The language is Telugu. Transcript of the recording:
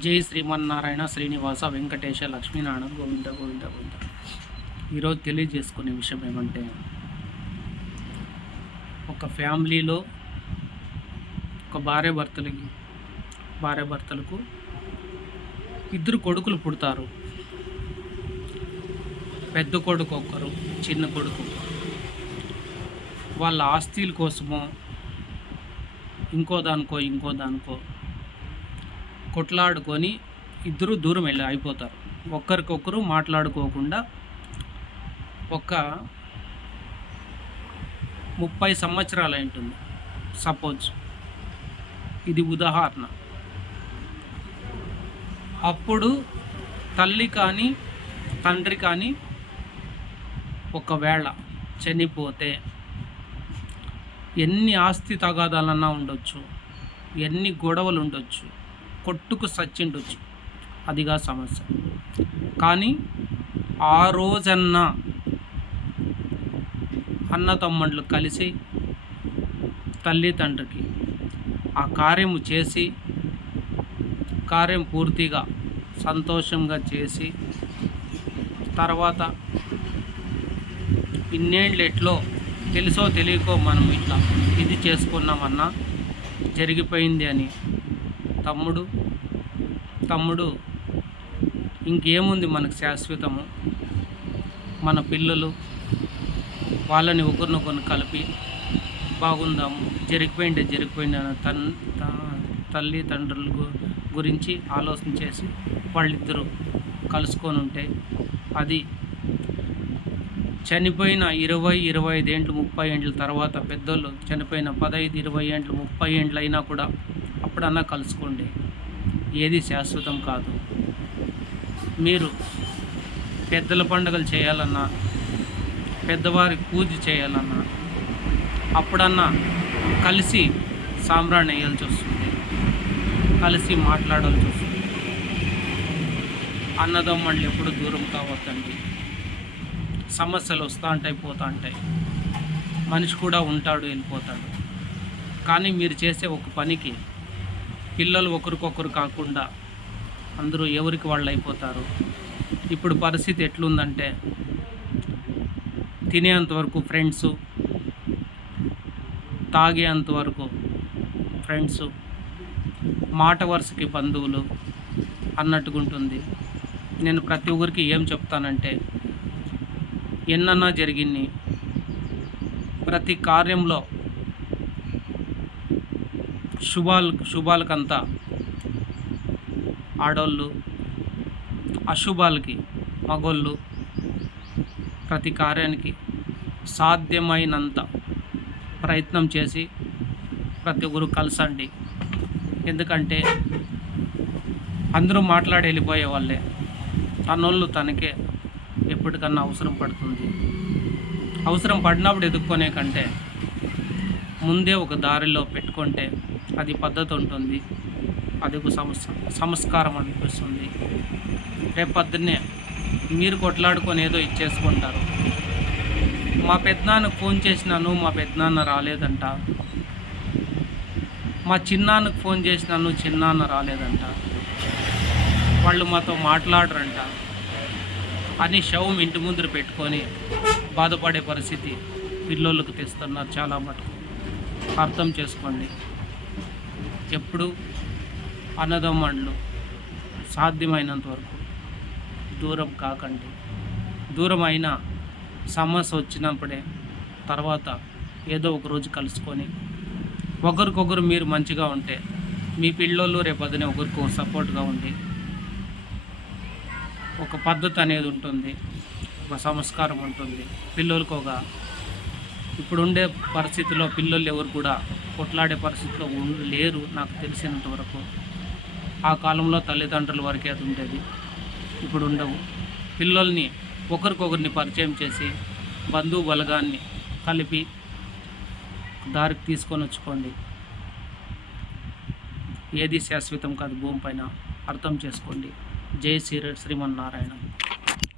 జై శ్రీమన్నారాయణ శ్రీనివాస వెంకటేశ లక్ష్మీనారాయణ గోవింద గోవింద గోవింద. ఈరోజు తెలియజేసుకునే విషయం ఏమంటే ఒక ఫ్యామిలీలో ఒక భార్య భర్తలకి భార్య భర్తలకు ఇద్దరు కొడుకులు పుడతారు. పెద్ద కొడుకు ఒకరు చిన్న కొడుకు వాళ్ళ ఆస్తిల కోసమో ఇంకో దానికో ఇంకో దానికో కొట్లాడుకొని ఇద్దరు దూరం వెళ్ళి అయిపోతారు. ఒక్కరికొకరు మాట్లాడుకోకుండా ఒక ముప్పై సంవత్సరాలు ఉంటుంది సపోజ్ ఇది ఉదాహరణ. అప్పుడు తల్లి కానీ తండ్రి కానీ ఒకవేళ చనిపోతే ఎన్ని ఆస్తి తగాదాలన్నా ఉండొచ్చు ఎన్ని గొడవలు ఉండొచ్చు కొట్టుకు సచ్చిండొచ్చు. అదిగా సమస్య. కానీ ఆ రోజన్నా అన్న తమ్ముళ్ళు కలిసి తల్లిదండ్రికి ఆ కార్యము చేసి కార్యం పూర్తిగా సంతోషంగా చేసి తర్వాత ఇన్నేళ్ళు ఎట్లో తెలుసో తెలియకో మనం ఇట్లా ఇది చేసుకున్నామన్నా జరిగిపోయింది అని తమ్ముడు తమ్ముడు ఇంకేముంది మనకు శాశ్వతము? మన పిల్లలు వాళ్ళని ఒకరినొకరిని కలిపి బాగుందాము జరిగిపోయింటే జరిగిపోయింది అని తన్ త- తల్లి తండ్రుల గురించి ఆలోచన చేసి వాళ్ళిద్దరూ కలుసుకొని ఉంటే అది చనిపోయిన ఇరవై ఇరవై ఐదు ఏండ్లు ముప్పై ఏండ్ల తర్వాత పెద్దోళ్ళు చనిపోయిన పదహైదు ఇరవై ఏండ్లు ముప్పై ఏండ్లు అయినా కూడా అప్పుడన్నా కలుసుకోండి. ఏది శాశ్వతం కాదు. మీరు పెద్దల పండుగలు చేయాలన్నా పెద్దవారికి పూజ చేయాలన్నా అప్పుడన్నా కలిసి సాంబ్రాణి వేయాల్సి వస్తుంది. కలిసి మాట్లాడాల్సి వస్తుంది. అన్నదమ్ముళ్ళు ఎప్పుడు దూరం కావద్దండి. సమస్యలు వస్తూ ఉంటాయి పోతూ ఉంటాయి. మనిషి కూడా ఉంటాడు వెళ్ళిపోతాడు. కానీ మీరు చేసే ఒక పనికి పిల్లలు ఒకరికొకరు కాకుండా అందరూ ఎవరికి వాళ్ళు అయిపోతారు ఇప్పుడు పరిస్థితి ఎట్లుందంటే తినేంతవరకు ఫ్రెండ్స్ తాగేంతవరకు ఫ్రెండ్స్ మాట వరుసకి బంధువులు అన్నట్టుగుంటుంది. నేను ప్రతి ఒక్కరికి ఏం చెప్తానంటే ఎన్నన్నా జరిగింది ప్రతి కార్యంలో శుభాలు శుభాలకంతా ఆడోళ్ళు అశుభాలకి మగోళ్ళు ప్రతి కార్యానికి సాధ్యమైనంత ప్రయత్నం చేసి ప్రతి ఒక్కరు కలసండి. ఎందుకంటే అందరూ మాట్లాడి వెళ్ళిపోయే వాళ్ళే. తనోళ్ళు తనకే ఎప్పటికన్నా అవసరం పడుతుంది. అవసరం పడినప్పుడు ఎదుర్కొనే కంటే ముందే ఒక దారిలో పెట్టుకుంటే అది పద్ధతి ఉంటుంది. అది ఒక సంస్ సంస్కారం అనిపిస్తుంది రేపు పొద్దున్నే మీరు కొట్లాడుకొని ఏదో ఇచ్చేసుకుంటారు. మా పెద్దనాన్న ఫోన్ చేసినాను మా పెద్దనాన్న రాలేదంట. మా చిన్నాన్నకు ఫోన్ చేసినాను చిన్నాన్న రాలేదంట. వాళ్ళు మాతో మాట్లాడరంట. అని శవం ఇంటి ముందర పెట్టుకొని బాధపడే పరిస్థితి పిల్లోళ్ళకు తెస్తున్నారు చాలా మటుకు. అర్థం చేసుకోండి. ఎప్పుడు అన్నదమ్మండ్లు సాధ్యమైనంత వరకు దూరం కాకండి. దూరం అయినా సమస్య వచ్చినప్పుడే తర్వాత ఏదో ఒక రోజు కలుసుకొని ఒకరికొకరు మీరు మంచిగా ఉంటే మీ పిల్లోళ్ళు రేపొద్దునే ఒకరికి సపోర్ట్గా ఉండి ఒక పద్ధతి అనేది ఉంటుంది ఒక సంస్కారం ఉంటుంది. పిల్లలకు ఒక ఇప్పుడు ఉండే పరిస్థితిలో పిల్లలు ఎవరు కూడా కొట్లాడే పరిస్థితిలో లేరు నాకు తెలిసినంత వరకు. ఆ కాలంలో తల్లిదండ్రుల వరకే అది ఉండేది. ఇప్పుడు ఉండవు. పిల్లల్ని ఒకరికొకరిని పరిచయం చేసి బంధువు బలగాన్ని కలిపి దారికి తీసుకొని వచ్చుకోండి. ఏది శాశ్వతం కాదు భూమిపైన అర్థం చేసుకోండి. జై శ్రీ శ్రీమన్నారాయణ.